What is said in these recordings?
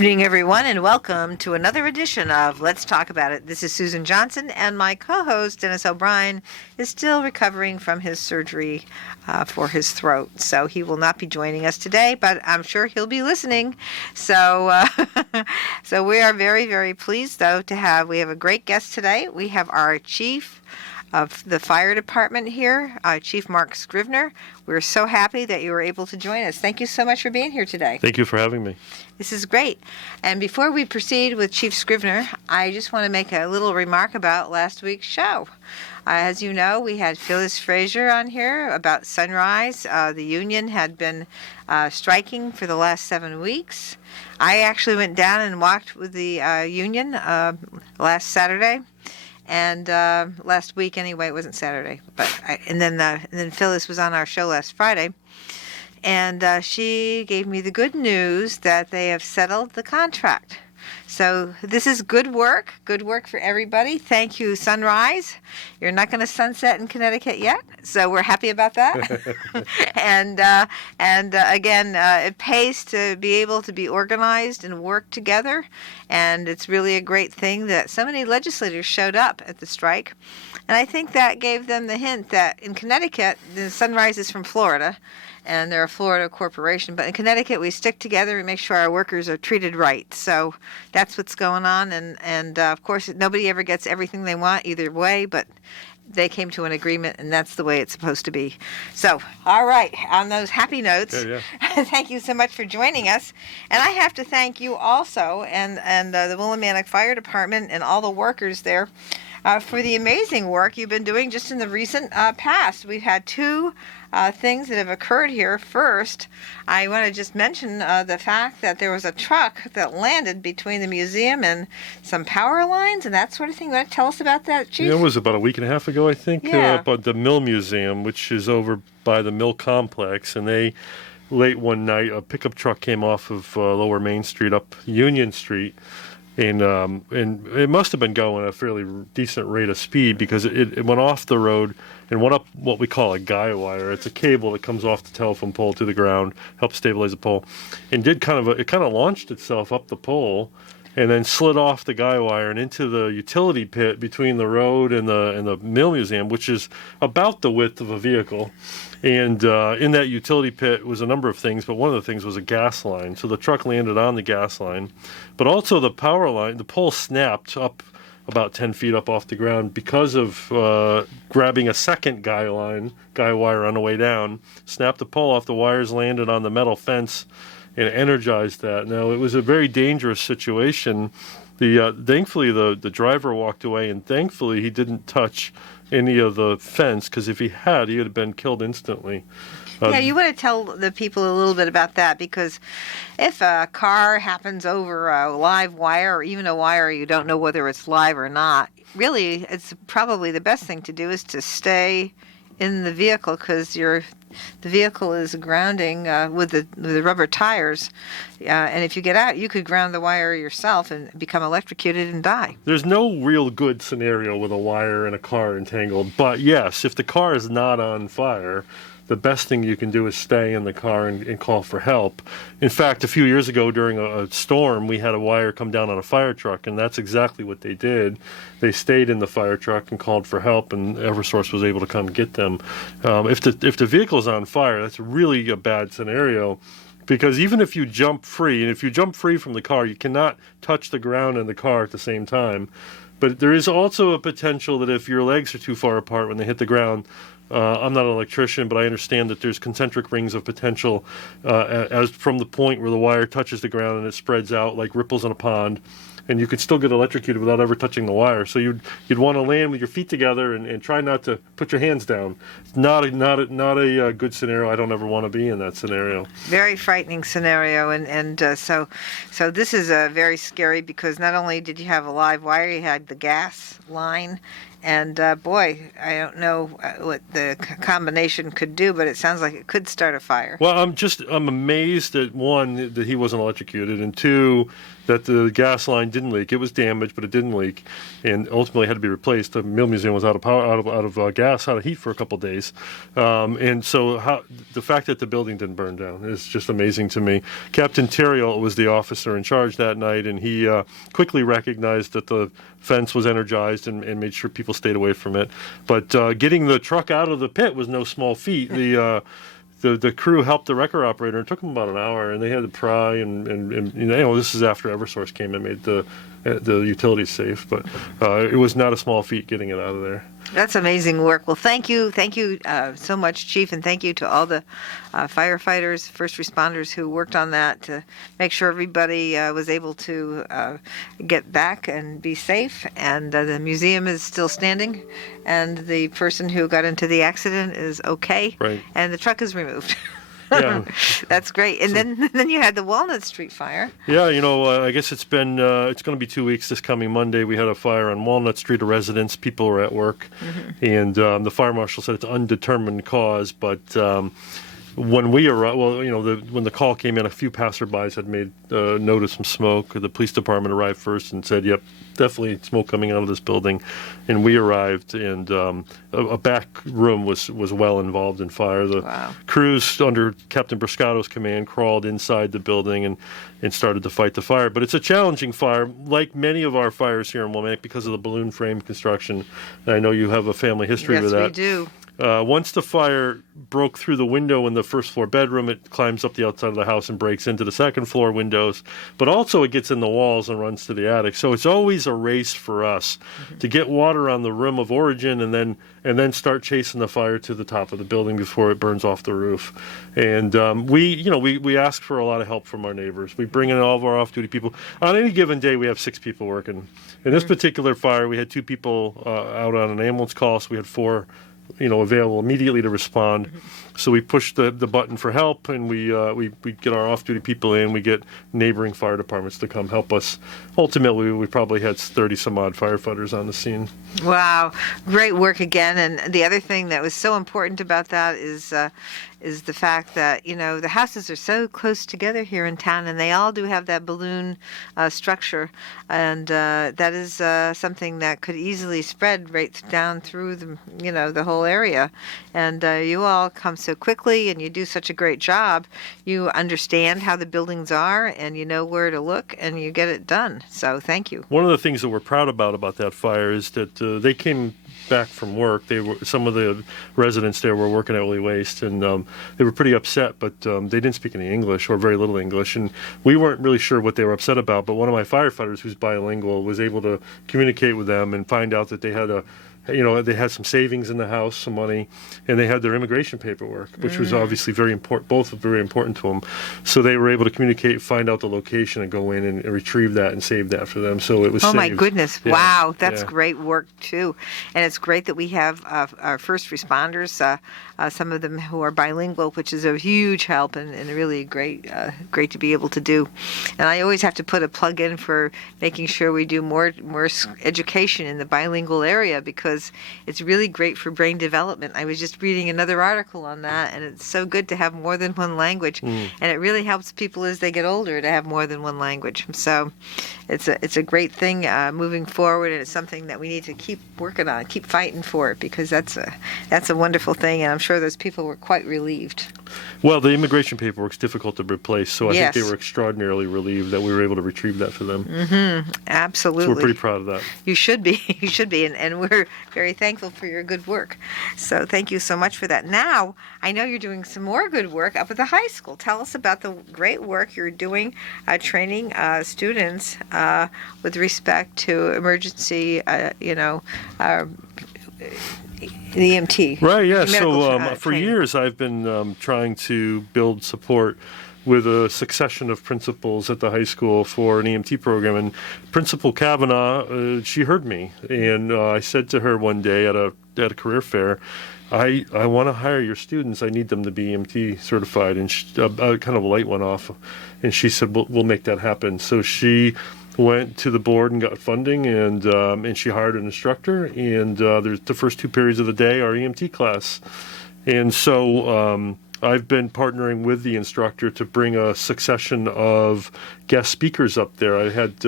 Evening, everyone, and welcome to another edition of Let's Talk About It. This is Susan Johnson, and my co-host, Dennis O'Brien, is still recovering from his surgery for his throat, so he will not be joining us today, but I'm sure he'll be listening. So, so we are very, very pleased, though, we have a great guest today. We have our chief of the fire department here, Chief Mark Scrivener. We're so happy that you were able to join us. Thank you so much for being here today. Thank you for having me. This is great. And before we proceed with Chief Scrivener, I just want to make a little remark about last week's show. As you know, we had Phyllis Frazier on here about Sunrise. The union had been striking for the last 7 weeks. I actually went down and walked with the union last Saturday. And last week, anyway, it wasn't Saturday. And then Phyllis was on our show last Friday. And she gave me the good news that they have settled the contract. So this is good work for everybody. Thank you, Sunrise. You're not going to sunset in Connecticut yet, so we're happy about that. and again, it pays to be able to be organized and work together, and it's really a great thing that so many legislators showed up at the strike. And I think that gave them the hint that in Connecticut, the Sunrise is from Florida, and they're a Florida corporation. But in Connecticut, we stick together and make sure our workers are treated right. So that's what's going on. And of course, nobody ever gets everything they want either way, but they came to an agreement, and that's the way it's supposed to be. So, all right, on those happy notes, Thank you so much for joining us. And I have to thank you also and the Willimantic Fire Department and all the workers there for the amazing work you've been doing just in the recent past. We've had two things that have occurred here. First, I want to just mention the fact that there was a truck that landed between the museum and some power lines and that sort of thing. You want to tell us about that, Chief? Yeah, it was about a week and a half ago, I think, Yeah. about the Mill Museum, which is over by the Mill Complex. And late one night, a pickup truck came off of Lower Main Street up Union Street. And it must have been going at a fairly decent rate of speed because it went off the road and went up what we call a guy wire. It's a cable that comes off the telephone pole to the ground, helps stabilize the pole, and it kind of launched itself up the pole, and then slid off the guy wire and into the utility pit between the road and the Mill Museum, which is about the width of a vehicle. And in that utility pit was a number of things, but one of the things was a gas line. So the truck landed on the gas line. But also the power line, the pole snapped up about 10 feet up off the ground because of grabbing a second guy wire on the way down, snapped the pole off, the wires landed on the metal fence and energized that. Now, it was a very dangerous situation. Thankfully, the driver walked away, and thankfully he didn't touch any of the fence, because if he had, he would have been killed instantly. Yeah, you want to tell the people a little bit about that, because if a car happens over a live wire or even a wire you don't know whether it's live or not, really it's probably the best thing to do is to stay in the vehicle, because the vehicle is grounding with the rubber tires, and if you get out, you could ground the wire yourself and become electrocuted and die. There's no real good scenario with a wire and a car entangled, but yes, if the car is not on fire, the best thing you can do is stay in the car and call for help. In fact, a few years ago during a storm, we had a wire come down on a fire truck, and that's exactly what they did. They stayed in the fire truck and called for help, and Eversource was able to come get them. If the vehicle is on fire, that's really a bad scenario, because even if you jump free, and if you jump free from the car, you cannot touch the ground and the car at the same time. But there is also a potential that if your legs are too far apart when they hit the ground, I'm not an electrician, but I understand that there's concentric rings of potential as from the point where the wire touches the ground and it spreads out like ripples in a pond, and you could still get electrocuted without ever touching the wire. So you'd want to land with your feet together and try not to put your hands down. It's not a good scenario. I don't ever want to be in that scenario. Very frightening scenario, and so this is very scary, because not only did you have a live wire, you had the gas line, And boy, I don't know what the combination could do, but it sounds like it could start a fire. Well, I'm amazed that one, that he wasn't electrocuted, and two, that the gas line didn't leak. It was damaged, but it didn't leak, and ultimately had to be replaced. The Mill Museum was out of power, out of gas, out of heat for a couple of days, and so the fact that the building didn't burn down is just amazing to me. Captain Terriel was the officer in charge that night, and he quickly recognized that the fence was energized and made sure people stayed away from it. But getting the truck out of the pit was no small feat. The crew helped the wrecker operator. It took them about an hour, and they had to pry and this is after Eversource came and made the utilities safe. But it was not a small feat getting it out of there. That's amazing work. Well, thank you so much, Chief, and thank you to all the firefighters, first responders who worked on that to make sure everybody was able to get back and be safe. And the museum is still standing, and the person who got into the accident is okay, Right. and the truck is removed. Yeah. That's great. And then you had the Walnut Street fire. Yeah, I guess it's going to be 2 weeks this coming Monday. We had a fire on Walnut Street, a residence. People were at work. And the fire marshal said it's undetermined cause, but when we arrived, when the call came in, a few passerbys had made note of some smoke. The police department arrived first and said, "Yep, definitely smoke coming out of this building." And we arrived, and a back room was well involved in fire. The Wow. crews under Captain Bruscato's command crawled inside the building and started to fight the fire. But it's a challenging fire, like many of our fires here in Wilmette, because of the balloon frame construction. And I know you have a family history Yes, with that. we do. Once the fire broke through the window in the first floor bedroom, it climbs up the outside of the house and breaks into the second floor windows. But also it gets in the walls and runs to the attic. So it's always a race for us to get water on the rim of origin and then start chasing the fire to the top of the building before it burns off the roof. And we ask for a lot of help from our neighbors. We bring in all of our off-duty people. On any given day, we have 6 people working. In this particular fire, we had 2 people out on an ambulance call, so we had 4 available immediately to respond. So we push the button for help, and we get our off-duty people in. We get neighboring fire departments to come help us. Ultimately, we probably had 30 some odd firefighters on the scene. Wow, great work again. And the other thing that was so important about that is the fact that the houses are so close together here in town, and they all do have that balloon structure, and that is something that could easily spread right down through the whole area. And you all come so quickly, and you do such a great job. You understand how the buildings are, and you know where to look, and you get it done. So thank you. One of the things that we're proud about that fire is that they came back from work. Some of the residents there were working at Willie Waste, and they were pretty upset, but they didn't speak any English or very little English, and we weren't really sure what they were upset about. But one of my firefighters, who's bilingual, was able to communicate with them and find out that they had they had some savings in the house, some money, and they had their immigration paperwork, which was obviously very important, both very important to them. So they were able to communicate, find out the location, and go in and retrieve that and save that for them. So it was Oh, my saved. goodness. Yeah, Wow. That's yeah. great work, too. And it's great that we have our first responders, some of them who are bilingual, which is a huge help and really great to be able to do. And I always have to put a plug in for making sure we do more education in the bilingual area, because it's really great for brain development. I was just reading another article on that, and it's so good to have more than one language. And it really helps people as they get older to have more than one language. So it's a great thing moving forward, and it's something that we need to keep working on, keep fighting for it, because that's a wonderful thing, and I'm sure those people were quite relieved. Well, the immigration paperwork's difficult to replace, so I Yes. think they were extraordinarily relieved that we were able to retrieve that for them. Absolutely. So we're pretty proud of that. You should be. You should be. And we're very thankful for your good work. So thank you so much for that. Now, I know you're doing some more good work up at the high school. Tell us about the great work you're doing training students with respect to emergency, the EMT. Right, yeah. medical So for training. years I've been trying to build support with a succession of principals at the high school for an EMT program. And Principal Kavanaugh, she heard me. And I said to her one day at a career fair, I want to hire your students. I need them to be EMT certified. And she, kind of a light went off. And she said, we'll make that happen. So she went to the board and got funding, and she hired an instructor. And there's the first 2 periods of the day are EMT class, and so I've been partnering with the instructor to bring a succession of guest speakers up there. I had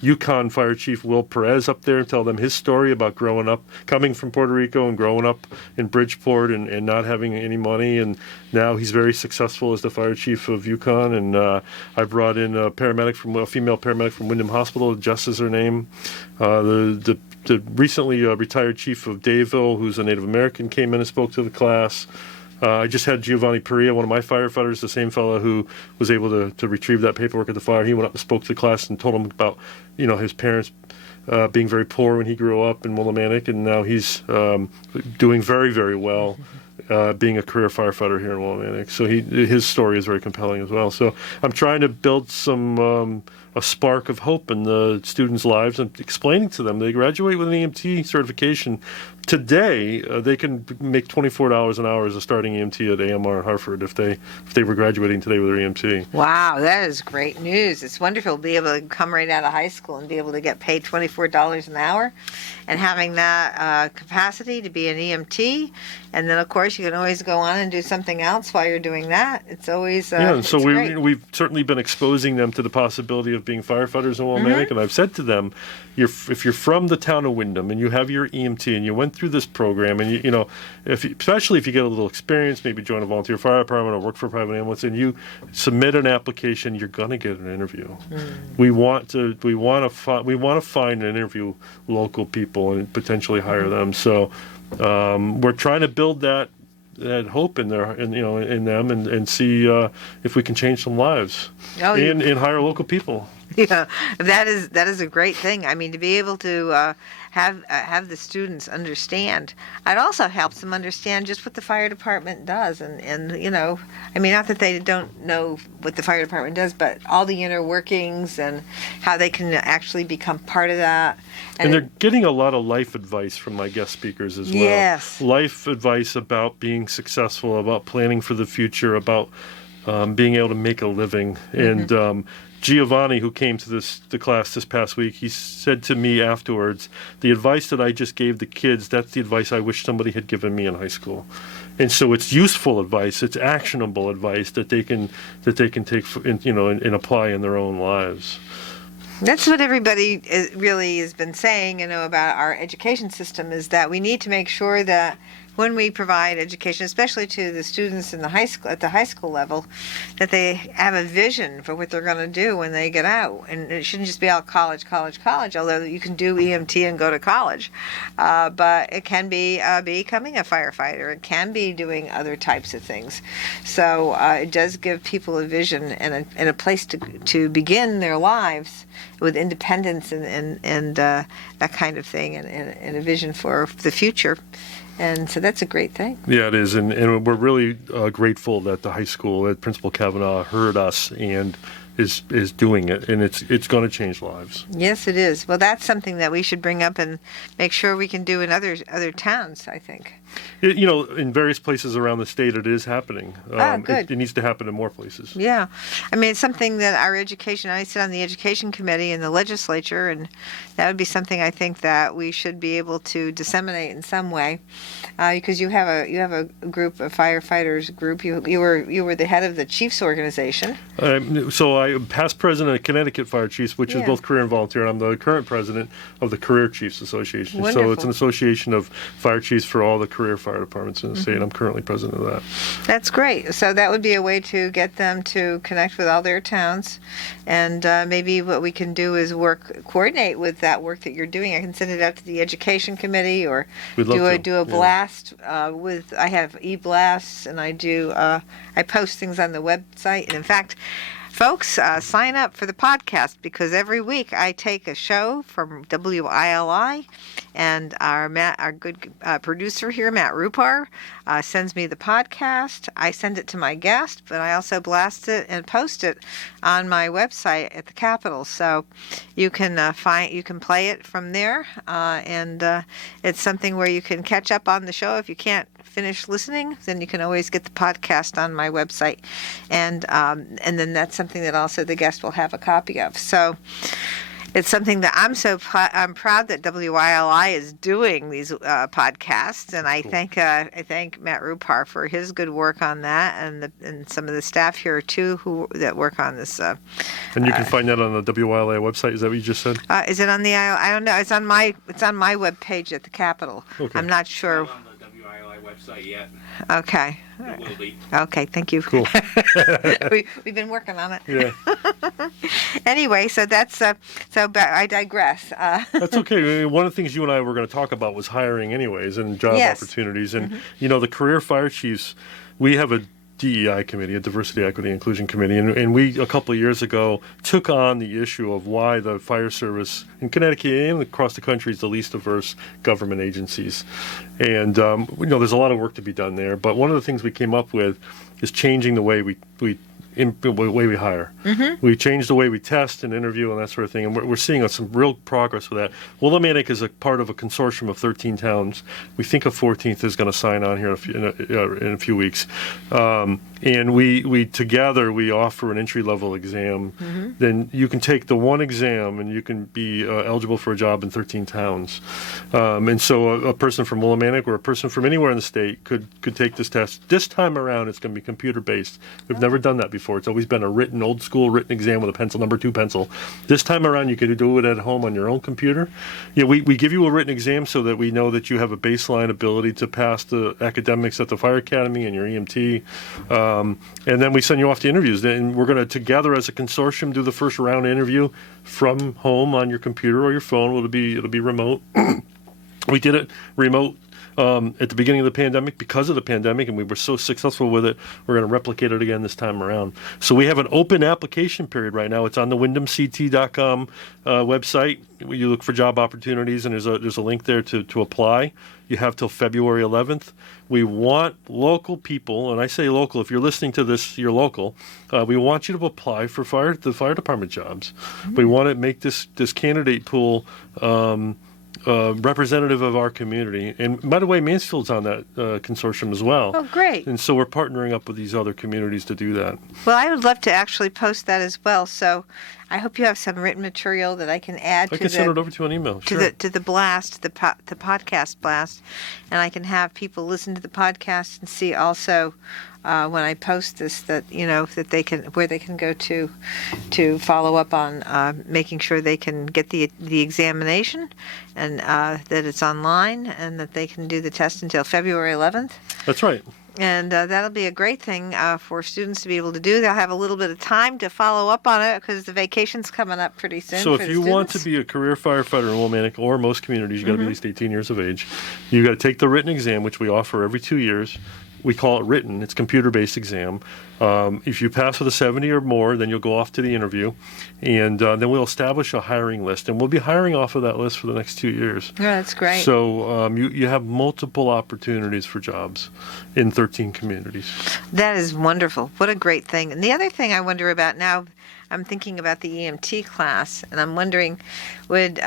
Yukon Fire Chief Will Perez up there and tell them his story about growing up, coming from Puerto Rico and growing up in Bridgeport and not having any money. And now he's very successful as the fire chief of Yukon. And I brought in a female paramedic from Wyndham Hospital, Jess is her name. The recently retired chief of Dayville, who's a Native American, came in and spoke to the class. I just had Giovanni Perea, one of my firefighters, the same fellow who was able to retrieve that paperwork at the fire. He went up and spoke to the class and told them about, his parents being very poor when he grew up in Willimantic, and now he's doing very, very well, being a career firefighter here in Willimantic. So his story is very compelling as well. So I'm trying to build a spark of hope in the students' lives and explaining to them they graduate with an EMT certification. Today, they can make $24 an hour as a starting EMT at AMR in Hartford if they were graduating today with their EMT. Wow, that is great news. It's wonderful to be able to come right out of high school and be able to get paid $24 an hour, and having that capacity to be an EMT. And then, of course, you can always go on and do something else while you're doing that. It's always and so great. we've certainly been exposing them to the possibility of being firefighters in Willimantic. And I've said to them, if you're from the town of Wyndham and you have your EMT and you went through this program, and especially if you get a little experience, maybe join a volunteer fire department or work for a private ambulance, and you submit an application, you're going to get an interview. We want to find and interview local people and potentially hire them. So we're trying to build that hope in them and see if we can change some lives and hire local people. Yeah, that is a great thing. I mean, to be able to have the students understand. It also helps them understand just what the fire department does, and I mean, not that they don't know what the fire department does, but all the inner workings and how they can actually become part of that. And they're getting a lot of life advice from my guest speakers as well. Yes. Life advice about being successful, about planning for the future, about being able to make a living. And Giovanni, who came to the class this past week, he said to me afterwards, the advice that I just gave the kids, that's the advice I wish somebody had given me in high school. And so it's useful advice, it's actionable advice that they can take and apply in their own lives. That's what everybody really has been saying, about our education system, is that we need to make sure that when we provide education, especially to the students in the high school, at the high school level, that they have a vision for what they're going to do when they get out. And it shouldn't just be all college, although you can do EMT and go to college. But it can be becoming a firefighter. It can be doing other types of things. So it does give people a vision and a place to begin their lives with independence and that kind of thing, and a vision for the future. And so that's a great thing. Yeah, it is. And we're really grateful that the high school, that Principal Kavanaugh heard us and is doing it. And it's going to change lives. Yes, it is. Well, that's something that we should bring up and make sure we can do in other towns, I think. In various places around the state, it is happening. Good. It needs to happen in more places. Yeah. I mean, it's something that I sit on the education committee in the legislature, and that would be something I think that we should be able to disseminate in some way, because you have a group of firefighters group. You were the head of the Chiefs organization. So I'm past president of Connecticut Fire Chiefs, which is both career and volunteer, and I'm the current president of the Career Chiefs Association. Wonderful. So it's an association of fire chiefs for all the career fire departments in the state. I'm currently president of that. That's great. So that would be a way to get them to connect with all their towns, and maybe what we can do is coordinate with that work that you're doing. I can send it out to the education committee, or do a blast with. I have e-blasts, and I post things on the website, and in fact, folks, sign up for the podcast, because every week I take a show from WILI, and our good producer here, Matt Rupar, sends me the podcast. I send it to my guest, but I also blast it and post it on my website at the Capitol. So you can play it from there, and it's something where you can catch up on the show. If you can't finish listening, then you can always get the podcast on my website, and then that's something that also the guest will have a copy of. So it's something that I'm proud that WILI is doing these podcasts, and I thank Matt Rupar for his good work on that, and some of the staff here too that work on this. And you can find that on the WILA website. Is that what you just said? Is it on the? I don't know. It's on my web page at the Capitol. Okay. I'm not sure. Not on the WILI website yet. Okay. It will be. Okay. Thank you. Cool. We've been working on it. Yeah. Anyway, so that's but I digress. That's okay. I mean, one of the things you and I were going to talk about was hiring, anyways, and job Yes. opportunities. And the career fire chiefs, we have a DEI committee, a diversity, equity, inclusion committee, and we a couple of years ago took on the issue of why the fire service in Connecticut and across the country is the least diverse government agencies. And there's a lot of work to be done there. But one of the things we came up with is changing the way we hire. We changed the way we test and interview and that sort of thing, and we're seeing some real progress with that. Willimantic is a part of a consortium of 13 towns. We think a 14th is going to sign on here in a few weeks. And we together we offer an entry-level exam. Then you can take the one exam and you can be eligible for a job in 13 towns. And so a person from Willimantic or a person from anywhere in the state could take this test. This time around, it's going to be computer-based. We've never done that before. It's always been a old school written exam with a pencil, number 2 pencil. This time around, you can do it at home on your own computer. We give you a written exam so that we know that you have a baseline ability to pass the academics at the fire academy and your EMT. And then we send you off to interviews. And we're going to, together as a consortium, do the first round interview from home on your computer or your phone. It'll be remote. We did it remote at the beginning of the pandemic because of the pandemic, and we were so successful with it. We're going to replicate it again this time around. So we have an open application period right now. It's on the wyndhamct.com website. You look for job opportunities, and there's a link there to apply. You have till February 11th. We want local people, and I say local, if you're listening to this, you're local. We want you to apply for the fire department jobs. We want to make this candidate pool representative of our community. And by the way, Mansfield's on that consortium as well. Oh, great. And so we're partnering up with these other communities to do that. Well, I would love to actually post that as well. So I hope you have some written material that I can add I can send it over to you on email. Sure. to the blast, the podcast blast, and I can have people listen to the podcast and see also when I post this that that they can where they can go to follow up on making sure they can get the examination and that it's online and that they can do the test until February 11th. That's right. And that'll be a great thing for students to be able to do. They'll have a little bit of time to follow up on it because the vacation's coming up pretty soon. So for if the you want to students. be a career firefighter in Willimantic or most communities, you got to be at least 18 years of age. You got to take the written exam, which we offer every 2 years. We call it written. It's computer-based exam. If you pass with a 70 or more, then you'll go off to the interview, and then we'll establish a hiring list, and we'll be hiring off of that list for the next 2 years. Yeah, that's great. So you have multiple opportunities for jobs in 13 communities. That is wonderful. What a great thing. And the other thing I wonder about now, I'm thinking about the EMT class, and I'm wondering, would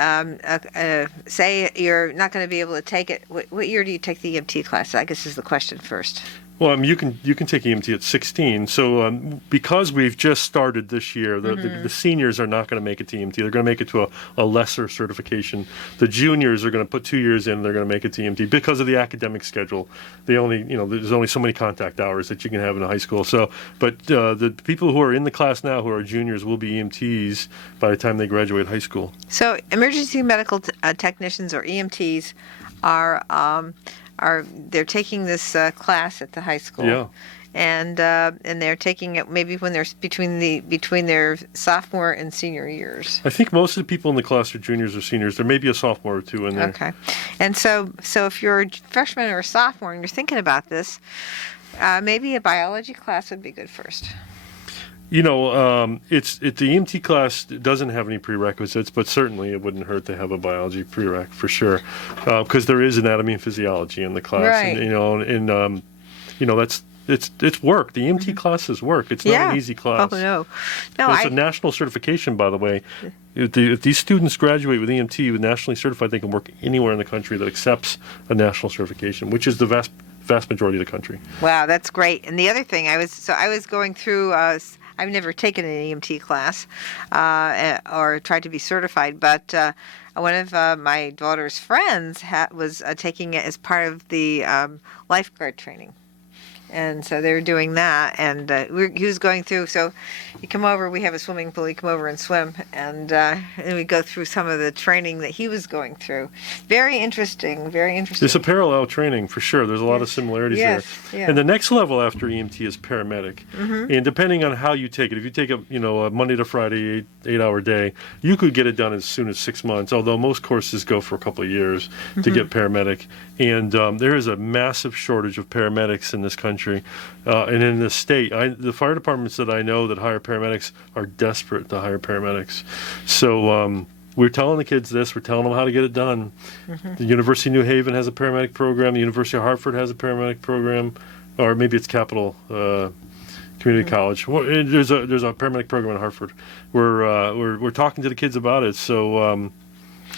say you're not going to be able to take it. What year do you take the EMT class? I guess is the question first. Well, you can take EMT at 16. So because we've just started this year, the seniors are not going to make it to EMT. They're going to make it to a lesser certification. The juniors are going to put 2 years in. They're going to make it to EMT because of the academic schedule. There's only so many contact hours that you can have in a high school. So, but the people who are in the class now who are juniors will be EMTs by the time they graduate high school. So emergency medical technicians or EMTs they're taking this class at the high school. Yeah. And they're taking it maybe when they're between their sophomore and senior years. I think most of the people in the class are juniors or seniors. There may be a sophomore or two in there. Okay. And so if you're a freshman or a sophomore and you're thinking about this, maybe a biology class would be good first. The EMT class doesn't have any prerequisites, but certainly it wouldn't hurt to have a biology prereq for sure, because there is anatomy and physiology in the class, right. and it's work. The EMT class is work. It's not an easy class. Oh no, It's a national certification, by the way. If these students graduate with EMT with nationally certified, they can work anywhere in the country that accepts a national certification, which is the vast majority of the country. Wow, that's great. And the other thing, I was going through. I've never taken an EMT class or tried to be certified, but one of my daughter's friends was taking it as part of the lifeguard training. And so they were doing that, and he was going through. So you come over, we have a swimming pool. You come over and swim, and we go through some of the training that he was going through. Very interesting, very interesting. It's a parallel training for sure. There's a lot of similarities Yes, there. yeah. And the next level after EMT is paramedic. And depending on how you take it, if you take a Monday to Friday 8-hour day, you could get it done as soon as 6 months. Although most courses go for a couple of years to get paramedic. And there is a massive shortage of paramedics in this country. And in the state, the fire departments that I know that hire paramedics are desperate to hire paramedics. So we're telling the kids this. We're telling them how to get it done. The University of New Haven has a paramedic program. The University of Hartford has a paramedic program. Or maybe it's Capital Community College. Well, there's a paramedic program in Hartford. We're talking to the kids about it. So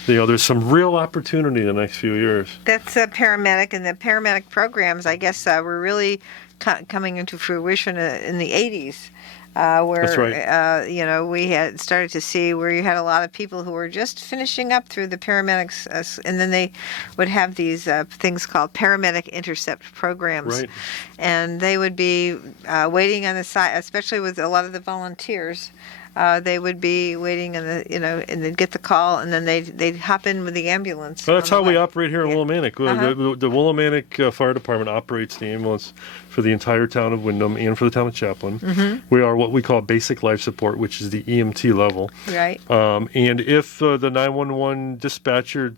there's some real opportunity in the next few years. That's a paramedic, and the paramedic programs, I guess, were really coming into fruition in the 80s. Where That's right. We had started to see where you had a lot of people who were just finishing up through the paramedics, and then they would have these things called paramedic intercept programs, Right. and they would be waiting on the side, especially with a lot of the volunteers. They would be waiting, and they'd get the call, and then they'd hop in with the ambulance. Well, that's how we way. operate here in Willimantic. The Willimantic Fire Department operates the ambulance for the entire town of Windham and for the town of Chaplin. We are what we call basic life support, which is the EMT level. Right. And if the 911 dispatcher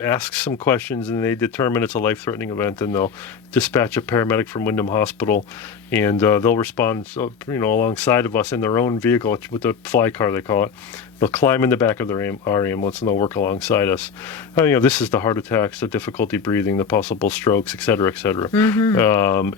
asks some questions and they determine it's a life-threatening event, then they'll dispatch a paramedic from Windham Hospital, and they'll respond, alongside of us in their own vehicle with the fly car, they call it. They'll climb in the back of our ambulance and they'll work alongside us. This is the heart attacks, the difficulty breathing, the possible strokes, et cetera, et cetera.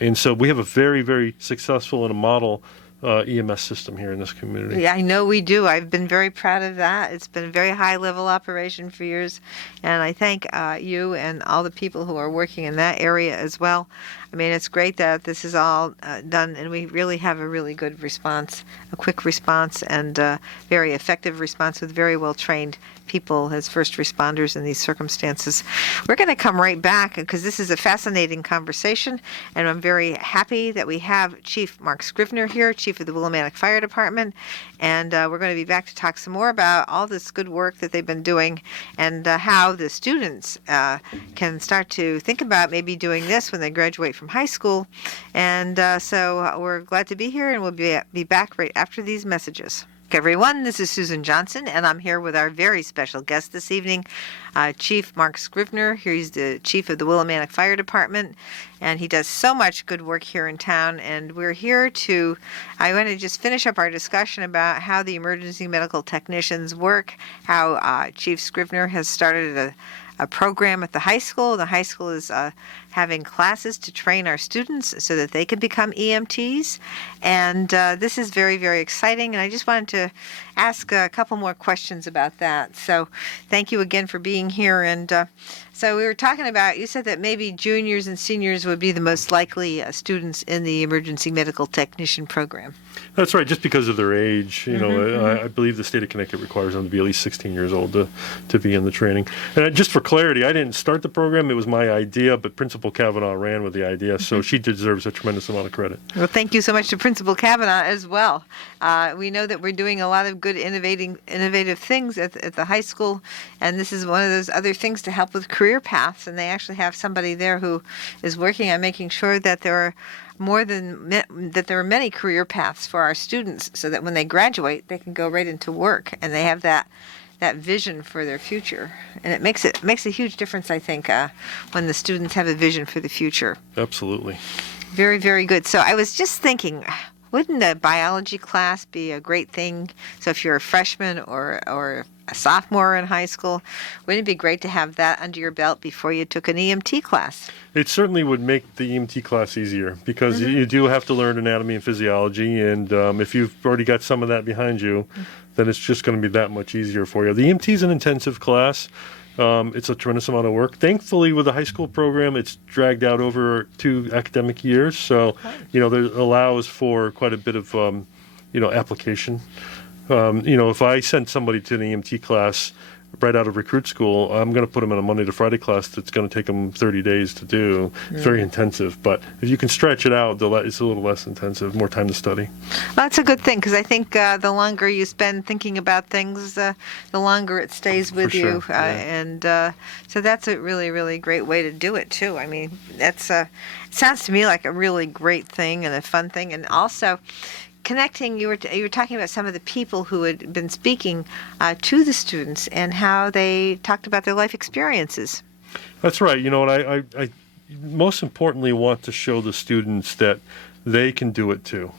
And so we have a very, very successful and a model EMS system here in this community. Yeah, I know we do. I've been very proud of that. It's been a very high-level operation for years, and I thank you and all the people who are working in that area as well. I mean, it's great that this is all done, and we really have a really good response, a quick response, and very effective response with very well-trained people as first responders in these circumstances. We're going to come right back because this is a fascinating conversation, and I'm very happy that we have Chief Mark Scrivener here, Chief of the Willimantic Fire Department, and we're going to be back to talk some more about all this good work that they've been doing and how the students can start to think about maybe doing this when they graduate from high school. And so we're glad to be here, and we'll be back right after these messages. Everyone, this is Susan Johnson, and I'm here with our very special guest this evening, Chief Mark Scrivener. He's the Chief of the Willimantic Fire Department, and he does so much good work here in town. And we're here I want to just finish up our discussion about how the emergency medical technicians work, how Chief Scrivener has started a program at the high school. The high school is having classes to train our students so that they can become EMTs. And this is very, very exciting. And I just wanted to ask a couple more questions about that. So thank you again for being here. And so we were talking about, you said that maybe juniors and seniors would be the most likely students in the emergency medical technician program. That's right, just because of their age. I believe the state of Connecticut requires them to be at least 16 years old to be in the training. And just for clarity, I didn't start the program. It was my idea, but Principal Kavanaugh ran with the idea, so she deserves a tremendous amount of credit. Well, thank you so much to Principal Kavanaugh as well. We know that we're doing a lot of good innovative things at the high school, and this is one of those other things to help with career paths, and they actually have somebody there who is working on making sure that there are there are many career paths for our students, so that when they graduate, they can go right into work, and they have that vision for their future. And it makes a huge difference, I think, when the students have a vision for the future. Absolutely. Very, very good. So I was just thinking, wouldn't a biology class be a great thing? So if you're a freshman or a sophomore in high school, wouldn't it be great to have that under your belt before you took an EMT class? It certainly would make the EMT class easier because you do have to learn anatomy and physiology, and if you've already got some of that behind you, then it's just going to be that much easier for you. The EMT is an intensive class. It's a tremendous amount of work. Thankfully, with the high school program, it's dragged out over 2 academic years, so there allows for quite a bit of application. If I sent somebody to an EMT class right out of recruit school, I'm going to put them in a Monday to Friday class that's going to take them 30 days to do. It's very intensive, but if you can stretch it out, it's a little less intensive, more time to study. Well, that's a good thing, because I think the longer you spend thinking about things, the longer it stays with For you. sure, yeah. And so that's a really, really great way to do it, too. I mean, that's it sounds to me like a really great thing and a fun thing. And also, connecting, you were talking about some of the people who had been speaking to the students and how they talked about their life experiences. That's right. And I most importantly want to show the students that they can do it too.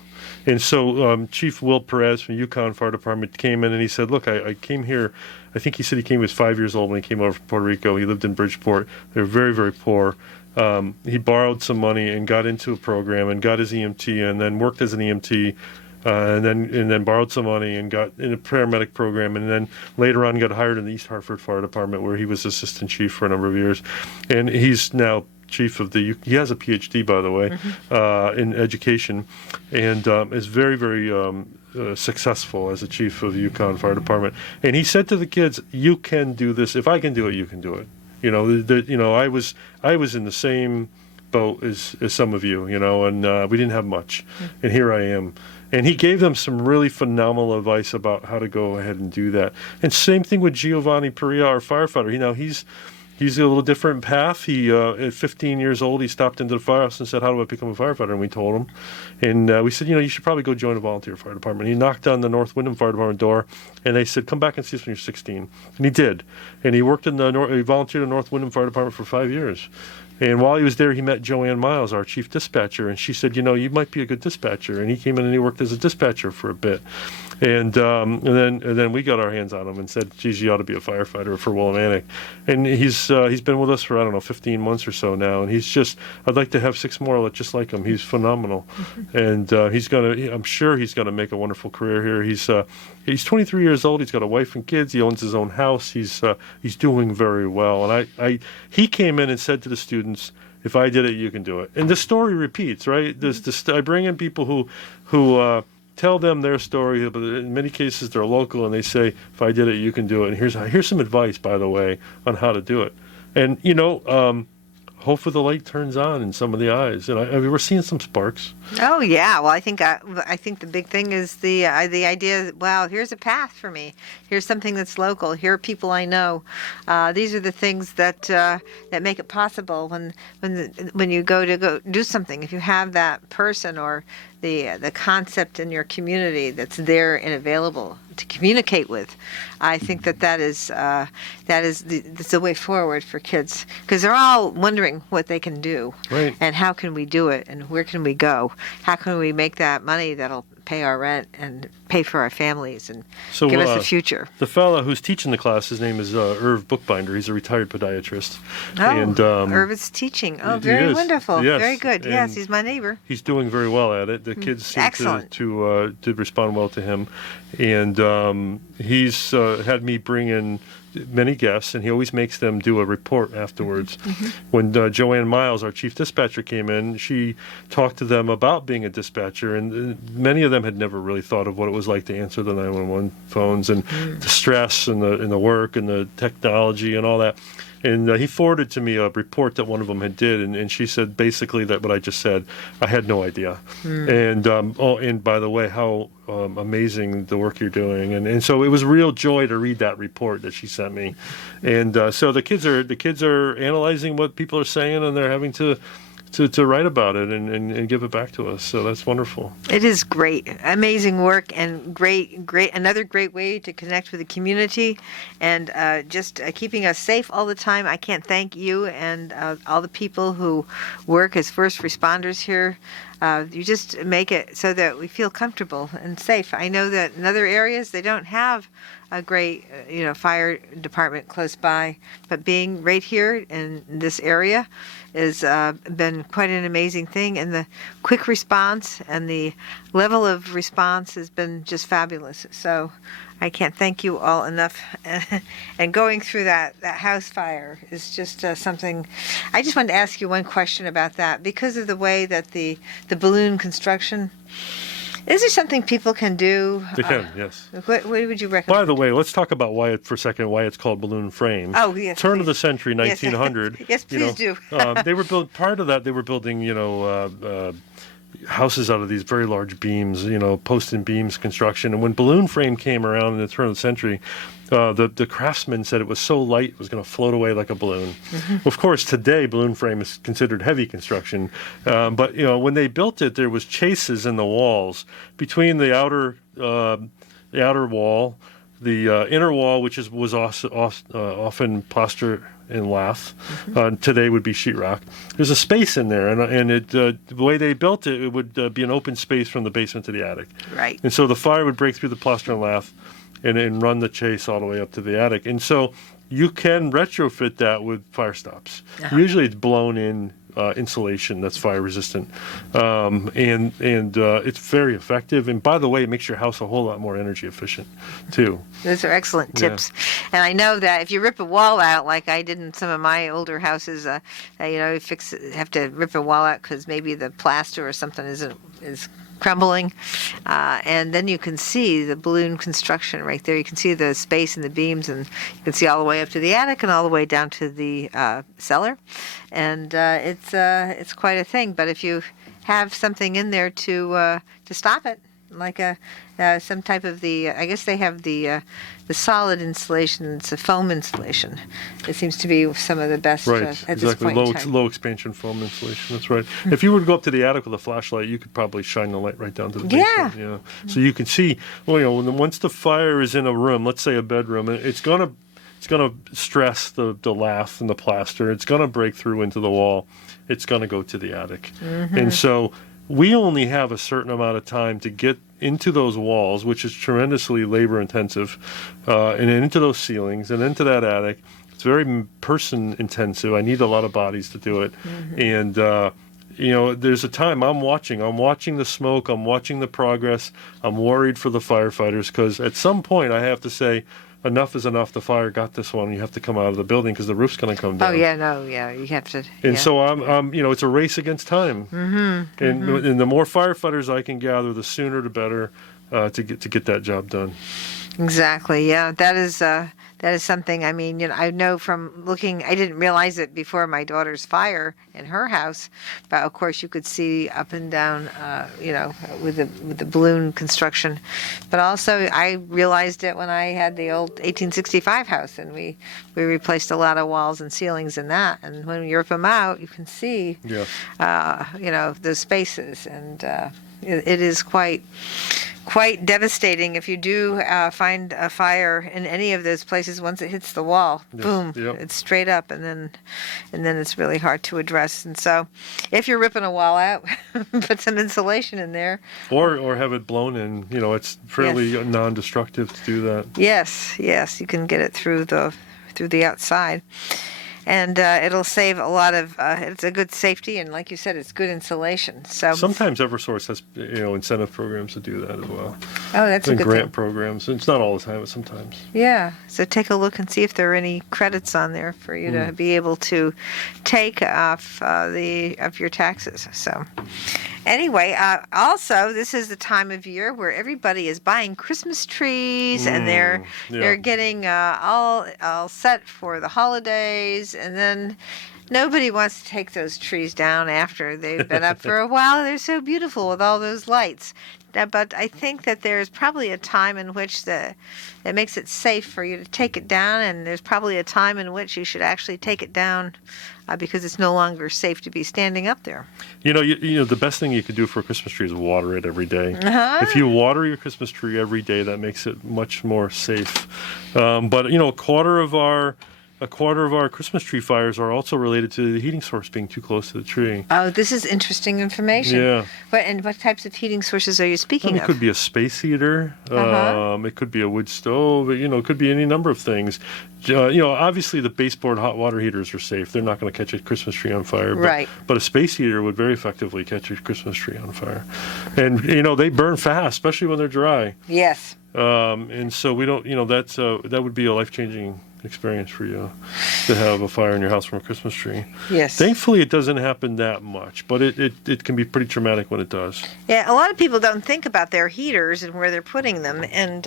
And so Chief Will Perez from Yukon Fire Department came in and he said, look, I came here. I think he said he was 5 years old when he came over from Puerto Rico. He lived in Bridgeport. They were very, very poor. He borrowed some money and got into a program and got his EMT and then worked as an EMT. And then borrowed some money and got in a paramedic program, and then later on got hired in the East Hartford Fire Department, where he was assistant chief for a number of years, and he's now chief of he has a PhD, by the way, in education, and is very, very successful as a chief of the Yukon Fire Department. And he said to the kids, "You can do this. If I can do it, you can do it." I was in the same boat as some of you, and we didn't have much, and here I am. And he gave them some really phenomenal advice about how to go ahead and do that. And same thing with Giovanni Perea, our firefighter. He's a little different path. He at 15 years old, he stopped into the firehouse and said, "How do I become a firefighter?" And we told him, and we said, you should probably go join a volunteer fire department. He knocked on the North Windham Fire Department door, and they said, "Come back and see us when you're 16." And he did, and he worked in he volunteered in the North Windham Fire Department for 5 years. And while he was there, he met Joanne Miles, our chief dispatcher, and she said, "You might be a good dispatcher." And he came in and he worked as a dispatcher for a bit, and then we got our hands on him and said, "Geez, you ought to be a firefighter for Willimantic." And he's been with us for 15 months or so now, and I'd like to have 6 more just like him. He's phenomenal, and I'm sure he's gonna make a wonderful career here. He's 23 years old. He's got a wife and kids. He owns his own house. He's doing very well. And he came in and said to the students, "If I did it, you can do it." And the story repeats, right? I bring in people who tell them their story, but in many cases they're local, and they say, "If I did it, you can do it." And here's some advice, by the way, on how to do it. And hopefully the light turns on in some of the eyes, and we're seeing some sparks. Oh yeah, well I think the big thing is the idea that, wow, here's a path for me. Here's something that's local. Here are people I know. These are the things that make it possible when you go do something. If you have that person or the concept in your community that's there and available to communicate with, I think that is the way forward for kids, because they're all wondering what they can do, Right. and how can we do it, and where can we go? How can we make that money that'll pay our rent and pay for our families and So, give us a future? The fella who's teaching the class, his name is Irv Bookbinder. He's a retired podiatrist. Oh, and, Irv is teaching. Oh, he very is. wonderful. Yes. Very good. Yes, And he's my neighbor. he's doing very well at it. The kids seem Excellent. to respond well to him, and he's had me bring in many guests, and he always makes them do a report afterwards. When Joanne Miles, our chief dispatcher, came in, she talked to them about being a dispatcher, and many of them had never really thought of what it was like to answer the 911 phones, and the stress and the work and the technology and all that. And he forwarded to me a report that one of them had did, and she said basically that what I just said. I had no idea. And and by the way, how amazing the work you're doing, and so it was a real joy to read that report that she sent me. And so the kids are analyzing what people are saying, and they're having to write about it and give it back to us. So that's wonderful. It is great, amazing work, and another great way to connect with the community, and just keeping us safe all the time. I can't thank you and all the people who work as first responders here. You just make it so that we feel comfortable and safe. I know that in other areas they don't have a great fire department close by, but being right here in this area has been quite an amazing thing, and the quick response and the level of response has been just fabulous. So I can't thank you all enough. And going through that house fire is just something. I just wanted to ask you one question about that, because of the way that the balloon construction Is there something people can do? They can, yes. What would you recommend? By the way, let's talk about why for a second why it's called balloon frame. Oh, yes, Turn of please. the century, Yes. 1900. Yes, please do. They were part of that. They were building, houses out of these very large beams, post and beams construction. And when balloon frame came around in the turn of the century, the craftsmen said it was so light it was going to float away like a balloon. Of course, today balloon frame is considered heavy construction, but when they built it, there was chases in the walls between the outer wall, the inner wall, which was often plaster and lath. Today would be sheetrock. There's a space in there, and the way they built it, it would be an open space from the basement to the attic. Right. And so the fire would break through the plaster and lath and run the chase all the way up to the attic. And so you can retrofit that with fire stops. Usually it's blown in insulation that's fire resistant. And it's very effective. And by the way, it makes your house a whole lot more energy efficient too. Those are excellent tips. And I know that if you rip a wall out, like I did in some of my older houses, you have to rip a wall out because maybe the plaster or something is crumbling, and then you can see the balloon construction right there. You can see the space in the beams, and you can see all the way up to the attic and all the way down to the cellar, and it's quite a thing. But if you have something in there to stop it, like some type of I guess they have the solid insulation. It's a foam insulation. It seems to be some of the best Right, at this exactly. point in time. Low expansion foam insulation. That's right. If you were to go up to the attic with a flashlight, you could probably shine the light right down to the basement. Yeah. So you can see. Well, once the fire is in a room, let's say a bedroom, it's gonna stress the lath and the plaster. It's gonna break through into the wall. It's gonna go to the attic, and so we only have a certain amount of time to get into those walls, which is tremendously labor intensive, and into those ceilings and into that attic. It's very person intensive. I need a lot of bodies to do it. And, there's a time I'm watching the smoke. I'm watching the progress. I'm worried for the firefighters because at some point I have to say, enough is enough. The fire got this one. You have to come out of the building because the roof's going to come down. Oh yeah, you have to. And so I'm, it's a race against time. And the more firefighters I can gather, the sooner the better to get that job done. Exactly. Yeah, that is something. I mean, I know from looking. I didn't realize it before my daughter's fire in her house, but of course you could see up and down. With the balloon construction, but also I realized it when I had the old 1865 house, and we replaced a lot of walls and ceilings in that. And when you rip them out, you can see, those spaces, and it is quite devastating if you do find a fire in any of those places. Once it hits the wall, boom, it's straight up, and then it's really hard to address. And so, if you're ripping a wall out, put some insulation in there, or have it blown in. It's fairly non-destructive to do that. Yes, you can get it through the outside. And it'll save a lot of. It's a good safety, and like you said, it's good insulation. So sometimes EverSource has incentive programs to do that as well. Oh, that's a and good grant thing. Programs. It's not all the time, but sometimes. Yeah. So take a look and see if there are any credits on there for you to be able to take off of your taxes. So. Anyway, also this is the time of year where everybody is buying Christmas trees, and they're getting all set for the holidays, and then nobody wants to take those trees down after they've been up for a while. They're so beautiful with all those lights. But I think that there's probably a time in which that makes it safe for you to take it down, and there's probably a time in which you should actually take it down because it's no longer safe to be standing up there. The best thing you could do for a Christmas tree is water it every day. If you water your Christmas tree every day, that makes it much more safe. But a quarter of our Christmas tree fires are also related to the heating source being too close to the tree. Oh, this is interesting information. Yeah. What types of heating sources are you speaking of? It could be a space heater. It could be a wood stove. It could be any number of things. obviously the baseboard hot water heaters are safe. They're not going to catch a Christmas tree on fire. But, Right. But a space heater would very effectively catch a Christmas tree on fire. And, they burn fast, especially when they're dry. Yes. And so we don't, that would be a life-changing experience for you to have a fire in your house from a Christmas tree. Yes. Thankfully, it doesn't happen that much, but it can be pretty traumatic when it does. Yeah, a lot of people don't think about their heaters and where they're putting them, and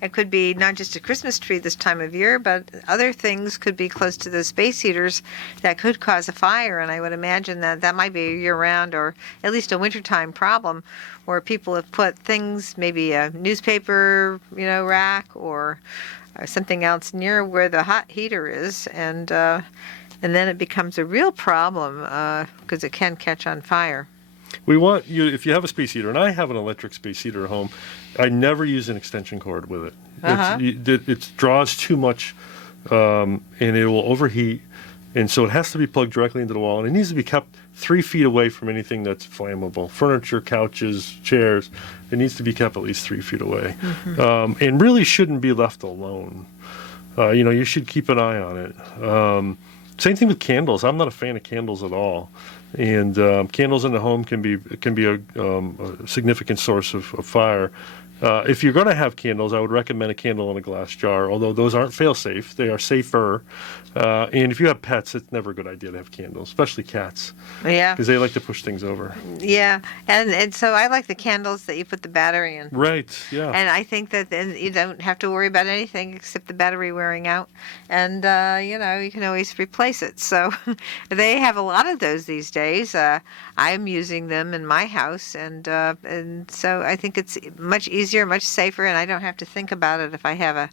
it could be not just a Christmas tree this time of year, but other things could be close to those space heaters that could cause a fire, and I would imagine that might be a year-round or at least a wintertime problem where people have put things, maybe a newspaper, rack or something else near where the hot heater is, and then it becomes a real problem because it can catch on fire. We want you, if you have a space heater, and I have an electric space heater at home, I never use an extension cord with it. It draws too much, and it will overheat, and so it has to be plugged directly into the wall, and it needs to be kept 3 feet away from anything that's flammable. Furniture, couches, chairs, it needs to be kept at least 3 feet away. And really shouldn't be left alone. You should keep an eye on it. Same thing with candles. I'm not a fan of candles at all. And candles in the home can be a significant source of fire. If you're going to have candles, I would recommend a candle in a glass jar, although those aren't fail-safe. They are safer. And if you have pets, it's never a good idea to have candles, especially cats. Yeah. Because they like to push things over. Yeah, and so I like the candles that you put the battery in. Right, yeah. And I think that then you don't have to worry about anything except the battery wearing out. And, you can always replace it. So they have a lot of those these days. I'm using them in my house. And so I think it's much easier, much safer, and I don't have to think about it if I have a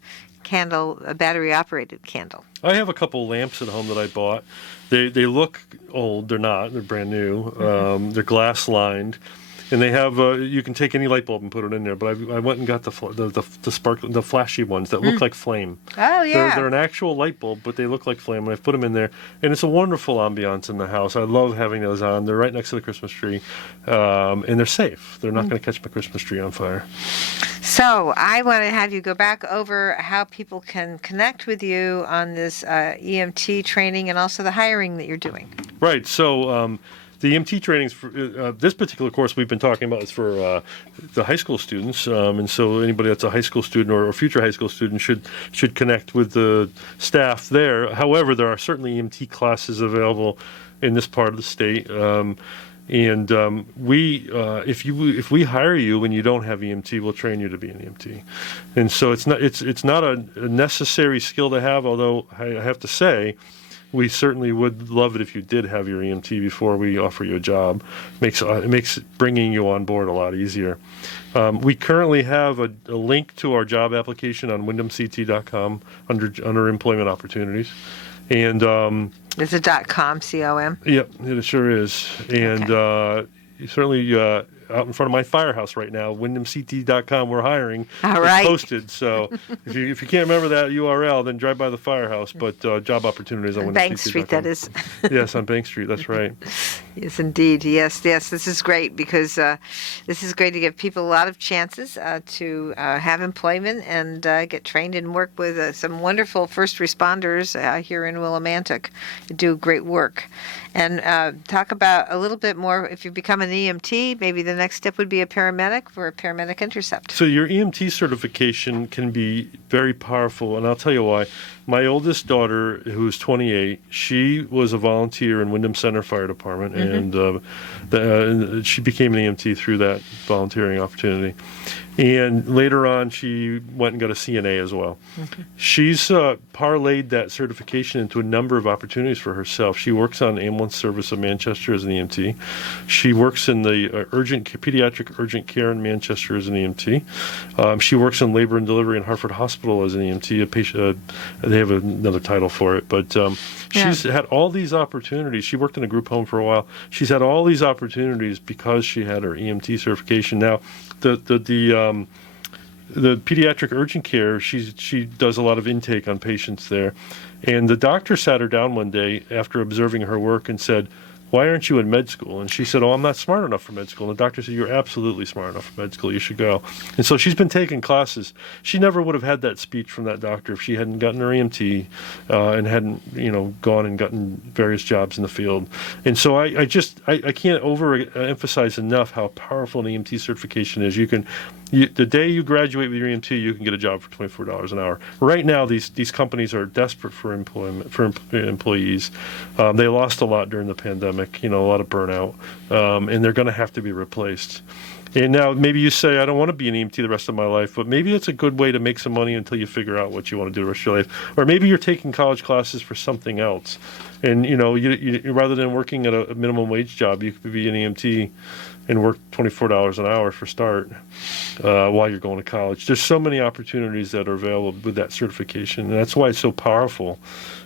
battery-operated candle. I have a couple lamps at home that I bought. They look old. They're not. They're brand new. They're glass lined, and they have. You can take any light bulb and put it in there. But I went and got the flashy ones that look like flame. Oh yeah. They're an actual light bulb, but they look like flame. And I've put them in there, and it's a wonderful ambiance in the house. I love having those on. They're right next to the Christmas tree, and they're safe. They're not going to catch my Christmas tree on fire. So I want to have you go back over how people can connect with you on this EMT training and also the hiring that you're doing. Right. So the EMT trainings for this particular course we've been talking about is for the high school students, and so anybody that's a high school student or future high school student should connect with the staff there. However, there are certainly EMT classes available in this part of the state. And if we hire you when you don't have EMT, we'll train you to be an EMT. And so it's not a necessary skill to have. Although I have to say, we certainly would love it if you did have your EMT before we offer you a job. It makes bringing you on board a lot easier. We currently have a link to our job application on wyndhamct.com under employment opportunities, and It's a .com, C-O-M. Yep, it sure is. And certainly out in front of my firehouse right now, wyndhamct.com, we're hiring. All right. It's posted. So if you can't remember that URL, then drive by the firehouse. But job opportunities on wyndhamct.com. Bank Street, that is. Yes, on Bank Street. That's right. Yes, indeed. Yes. This is great because this is great to give people a lot of chances to have employment and get trained and work with some wonderful first responders here in Willimantic who do great work. And talk about a little bit more, if you become an EMT, maybe the next step would be a paramedic for a paramedic intercept. So your EMT certification can be very powerful, and I'll tell you why. My oldest daughter, who's 28, she was a volunteer in Wyndham Center Fire Department, and she became an EMT through that volunteering opportunity. And later on, she went and got a CNA as well. She's parlayed that certification into a number of opportunities for herself. She works on ambulance service of Manchester as an EMT. She works in the pediatric urgent care in Manchester as an EMT. She works in labor and delivery in Hartford Hospital as an EMT. They have another title for it, but she's had all these opportunities. She worked in a group home for a while. She's had all these opportunities because she had her EMT certification. Now, the pediatric urgent care, she does a lot of intake on patients there, and the doctor sat her down one day after observing her work and said, why aren't you in med school? And she said, oh, I'm not smart enough for med school. And the doctor said, you're absolutely smart enough for med school. You should go. And so she's been taking classes. She never would have had that speech from that doctor if she hadn't gotten her EMT and hadn't, gone and gotten various jobs in the field. And so I can't overemphasize enough how powerful an EMT certification is. The day you graduate with your EMT, you can get a job for $24 an hour. Right now, these companies are desperate for employees. They lost a lot during the pandemic, a lot of burnout, and they're going to have to be replaced. And now maybe you say, I don't want to be an EMT the rest of my life, but maybe it's a good way to make some money until you figure out what you want to do the rest of your life. Or maybe you're taking college classes for something else. And, you rather than working at a minimum wage job, you could be an EMT and work $24 an hour for start while you're going to college. There's so many opportunities that are available with that certification, and that's why it's so powerful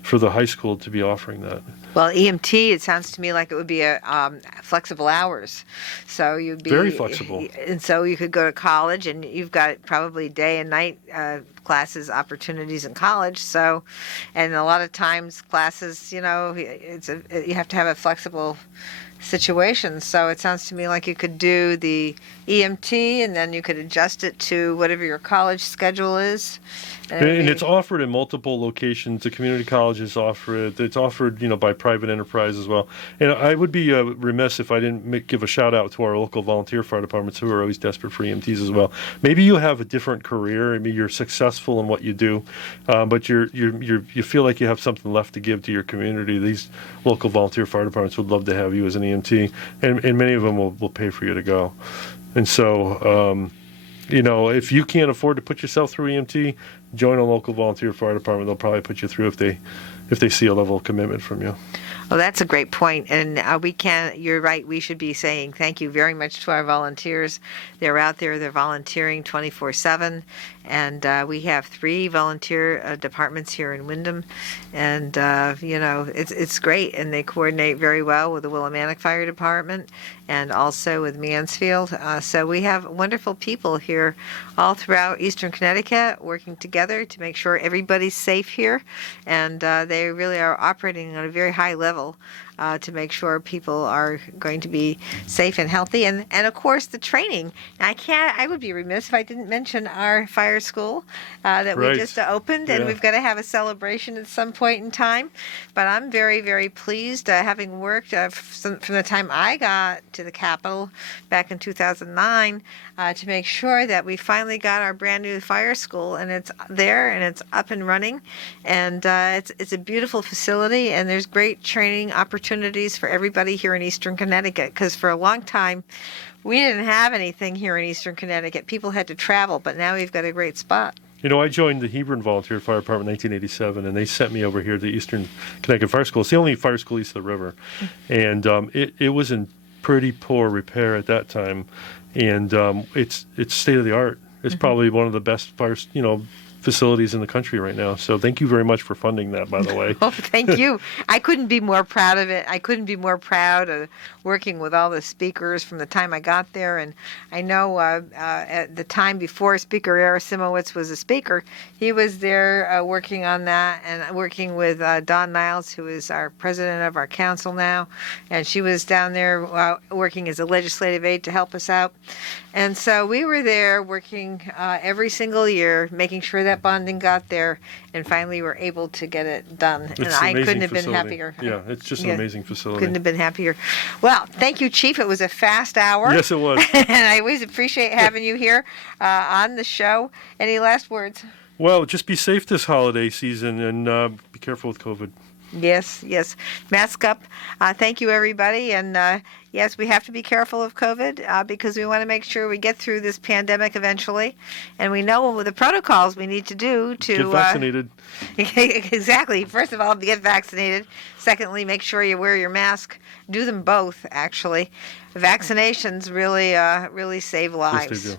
for the high school to be offering that. Well, EMT, it sounds to me like it would be a flexible hours. So you'd be Very flexible. And so you could go to college, and you've got probably day and night classes opportunities in college. So, and a lot of times classes, you have to have a flexible situation. So it sounds to me like you could do the EMT and then you could adjust it to whatever your college schedule is. And it's offered in multiple locations. The community colleges offer it. It's offered, by private enterprise as well. And I would be remiss if I didn't give a shout out to our local volunteer fire departments who are always desperate for EMTs as well. Maybe you have a different career. I mean, you're successful in what you do, but you feel like you have something left to give to your community. These local volunteer fire departments would love to have you as an EMT, and many of them will pay for you to go. And so, if you can't afford to put yourself through EMT, join a local volunteer fire department. They'll probably put you through if they see a level of commitment from you. Well, that's a great point. And you're right, we should be saying thank you very much to our volunteers. They're out there, they're volunteering 24/7. And we have 3 volunteer departments here in Windham. And, it's great. And they coordinate very well with the Willimantic Fire Department and also with Mansfield. So we have wonderful people here all throughout Eastern Connecticut working together to make sure everybody's safe here. And they really are operating on a very high level to make sure people are going to be safe and healthy. And of course, the training. I would be remiss if I didn't mention our fire school that we just opened, and we've got to have a celebration at some point in time. But I'm very, very pleased, having worked from the time I got to the Capitol back in 2009 to make sure that we finally got our brand new fire school, and it's there and it's up and running, and it's a beautiful facility, and there's great training opportunities for everybody here in Eastern Connecticut, because for a long time we didn't have anything here in Eastern Connecticut. People had to travel, but now we've got a great spot. I joined the Hebron Volunteer Fire Department in 1987, and they sent me over here to Eastern Connecticut Fire School. It's the only fire school east of the river, and it was in pretty poor repair at that time, and it's state of the art. It's probably one of the best fire facilities in the country right now. So thank you very much for funding that, by the way. Oh, thank you. I couldn't be more proud of it. I couldn't be more proud of working with all the speakers from the time I got there. And I know at the time before Speaker Arasimowicz was a speaker, he was there working on that and working with Dawn Niles, who is our president of our council now. And she was down there working as a legislative aide to help us out. And so we were there working every single year, making sure that bonding got there, and finally were able to get it done. And I couldn't have been happier. Yeah, it's just an amazing facility. Couldn't have been happier. Well, thank you, Chief. It was a fast hour. Yes, it was. And I always appreciate having you here on the show. Any last words? Well, just be safe this holiday season, and be careful with COVID. Yes. Mask up. Thank you, everybody. And yes, we have to be careful of COVID because we want to make sure we get through this pandemic eventually. And we know the protocols we need to do to get vaccinated. Exactly. First of all, get vaccinated. Secondly, make sure you wear your mask. Do them both, actually. Vaccinations really save lives. Yes, they do.